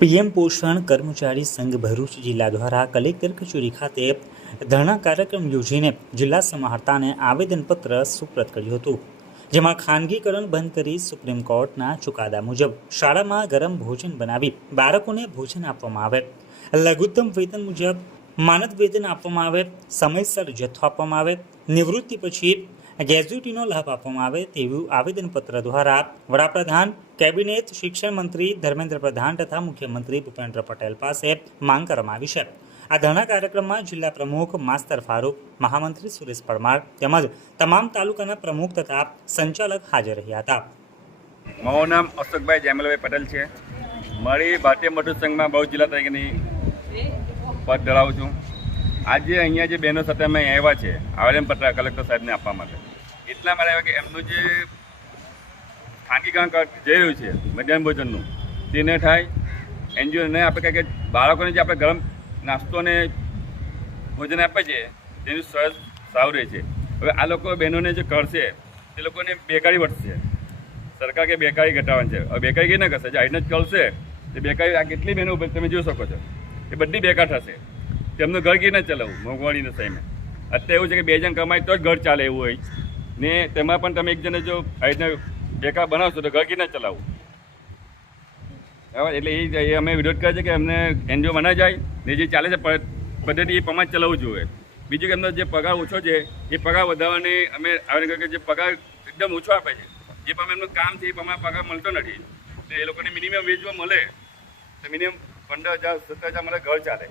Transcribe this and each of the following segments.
PM પોષણ કર્મચારી સંઘ ભરૂચ જિલ્લા દ્વારા કલેક્ટર કચેરી ખાતે ધરણા કાર્યક્રમ યોજીને જિલ્લા સમાહર્તાને આવેદનપત્ર સુપ્રત કર્યું હતું, જેમાં ખાનગીકરણ બંધ કરી સુપ્રીમ કોર્ટના ચુકાદા મુજબ શાળામાં ગરમ ભોજન બનાવી બાળકોને ભોજન આપવામાં આવે, લઘુત્તમ વેતન મુજબ માનદ વેતન આપવામાં આવે, સમયસર જથ્થો આપવામાં આવે, નિવૃત્તિ પછી ગ્રેજ્યુટીનો લાભ આપવામાં આવે તેવું આવેદનપત્ર દ્વારા વડાપ્રધાન, કેબિનેટ, શિક્ષણ મંત્રી ધર્મેન્દ્ર પ્રધાન તથા મુખ્યમંત્રી ભૂપેન્દ્ર પટેલ પાસે માંગ કરવામાં આવી છે। આ ધરણા કાર્યક્રમમાં જિલ્લા પ્રમુખ માસ્તર ફારૂક, મહામંત્રી સુરેશ પરમાર તેમજ તમામ તાલુકાના પ્રમુખ તથા સંચાલક હાજર રહ્યા હતા। મારું નામ અશોકભાઈ જયમલભાઈ પટેલ છે। મારી ભારતીય મજૂર સંઘમાં બહુ જિલ્લા તરીકેની પદ ધરાવું છું। આજે અહીંયા જે બહેનો સાથે અમે આવ્યા છે આવેદનપત્ર કલેક્ટર સાહેબને આપવા માટે, એટલા માટે આવ્યા કે એમનું જે ખાનગીકરણ જઈ રહ્યું છે મધ્યાહન ભોજનનું તેને થાય, એનજીઓને આપણે કે બાળકોને જે આપણે ગરમ નાસ્તો અને ભોજન આપે છે તેનું સ્વાસ્થ્ય સારું રહે છે। હવે આ લોકો બહેનોને જે કરશે તે લોકોને બેકારી વધશે। સરકાર કે બેકારી ઘટાડવાની છે, હવે બેકારી કઈ ના કરશે, જે આઈને જ કરશે તે બેકારી આ કેટલી બહેનો તમે જોઈ શકો છો એ બધી બેકાર થશે। તેમનું ઘર કેવી રીતે ચલાવવું મોંઘવારીના સામે? અત્યારે એવું છે કે 2 જણ કમાય તો જ ઘર ચાલે એવું હોય ને, તેમાં પણ તમે એક જણે જો આ રીતના બેકાર બનાવશો તો ઘર કેવી રીતે ચલાવવું? બરાબર, એટલે એ અમે વિરોધ કરે છે કે અમને એનજીઓ બનાવી જાય ને જે ચાલે છે પદ્ધતિ એ પ્રમાણે ચલાવવું જોઈએ। બીજું કે એમનો જે પગાર ઓછો છે એ પગાર વધારવાની અમે આવેદન કરીએ કે જે પગાર એકદમ ઓછો આપે છે, જે પ્રમાણે એમનું કામ છે એ પ્રમાણે પગાર મળતો નથી, તો એ લોકોને મિનિમમ વેજમાં મળે તો મિનિમમ 15,000 17,000 મળે ઘર ચાલે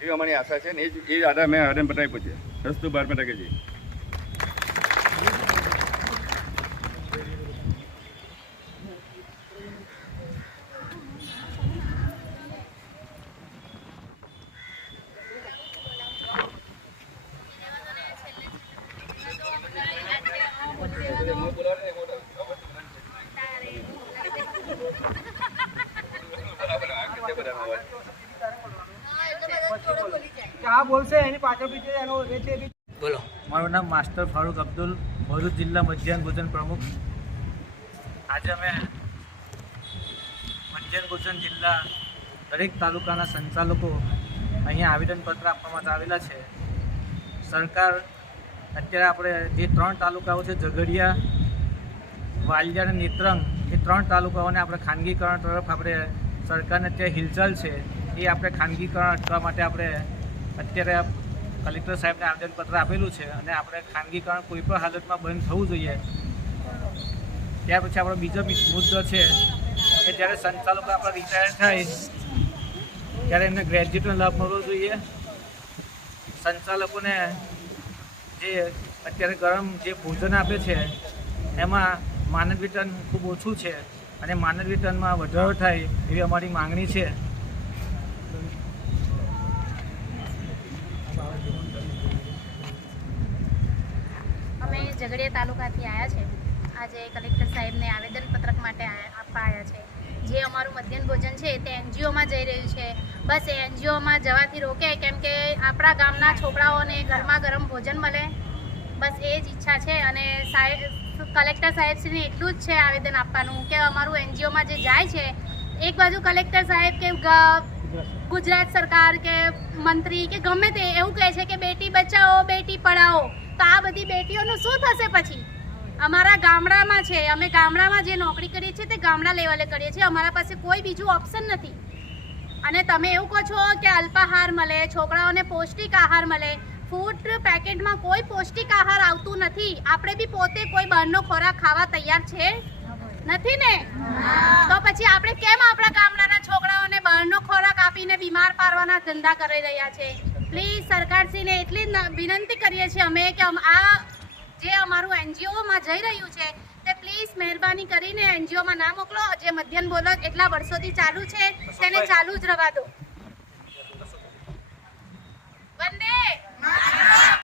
એવી અમારી આશા છે ને એ આધારે મેં આવેદનપત્ર આપ્યું છે। રસ્તુ 12 ટકેજી। क्या बोलते हैं पाचन पीछे बोलो। माરું नाम मास्टर फारूक अब्दुल, भरूच जिला मध्याह्न भोजन प्रमुख। आज अमे मध्याह्न भोजन जिला दरेक तालुकाना संचालको अहींया आवेदनपत्र आपवामां आवेला छे। सरकार अत्यारे आपणे जे 3 तालुकाओ छे झगड़िया, वालिया अने नेत्रंग, ए 3 तालुकाओने आपणे खानगीकरण तरफ आपणे सरकारने अत्यारे हिलचाल छे એ આપણે ખાનગીકરણ અટકાવવા માટે આપણે અત્યારે કલેક્ટર સાહેબને આવેદનપત્ર આપેલું છે અને આપણે ખાનગીકરણ કોઈ પણ હાલતમાં બંધ થવું જોઈએ। ત્યાર પછી આપણો બીજો મુદ્દો છે કે જ્યારે સંચાલકો આપણા રિટાયર થાય ત્યારે એમને ગ્રેજ્યુટીનો લાભ મળવો જોઈએ। સંચાલકોને જે અત્યારે ગરમ જે ભોજન આપે છે એમાં માનદ વેતન ખૂબ ઓછું છે અને માનદ વેતનમાં વધારો થાય એવી અમારી માંગણી છે। झगड़िया तालुकाथी आया छे। आज कलेक्टर साहेब ने आवेदनपत्रक माटे आपवा आया छे। जे अमारुं मध्याह्न भोजन छे ते एनजीओ में जई रह्युं छे, बस ए एनजीओ में जवाथी रोके केम के आपणा गामना छोकराओने गरमा गरम भोजन मळे, बस ए ज इच्छा छे। अने कलेक्टर साहेबश्रीने एटલું જ છે आवेदन आपवानुं के अमारुं एनजीओ में जे जाय छे, एक बाजु कलेक्टर साहेब के गुजरात सरकार के मंत्री के गमे ते एवुं कहे छे के बेटी बचाओ बेटी पढ़ाओ, तो आ बधी बेटीओनुं शुं थशे? पछी अमारा गामडामां छे, अमे गामडामां जे नौकरी करीए छीए ते गामडा लेवले करीए छीए, अमारा पासे कोई बीजुं ऑप्शन नथी। अने तमे एवुं कहो छो के अल्पाहार मळे, छोकराओने पौष्टिक आहार मळे, फूड पेकेटमां कोई पौष्टिक आहार आवतुं नथी। आपणे बी पोते कोई बहारनो खोराक खावा तैयार छे નથી ને? તો પછી આપણે કેમ આપણા ગામડાના છોકરાઓને બહારનો ખોરાક આપીને બીમાર પાડવાના ધંધા કરી રહ્યા છે? પ્લીઝ સરકારશ્રીને એટલી વિનંતી કરીએ છીએ અમે કે આ જે અમારું એનજીઓમાં જઈ રહ્યું છે તે પ્લીઝ મહેરબાની કરીને એનજીઓમાં ના મોકલો। જે મધ્યાહન ભોજન એટલા વર્ષોથી ચાલુ છે તેને ચાલુ જ રહેવા દો।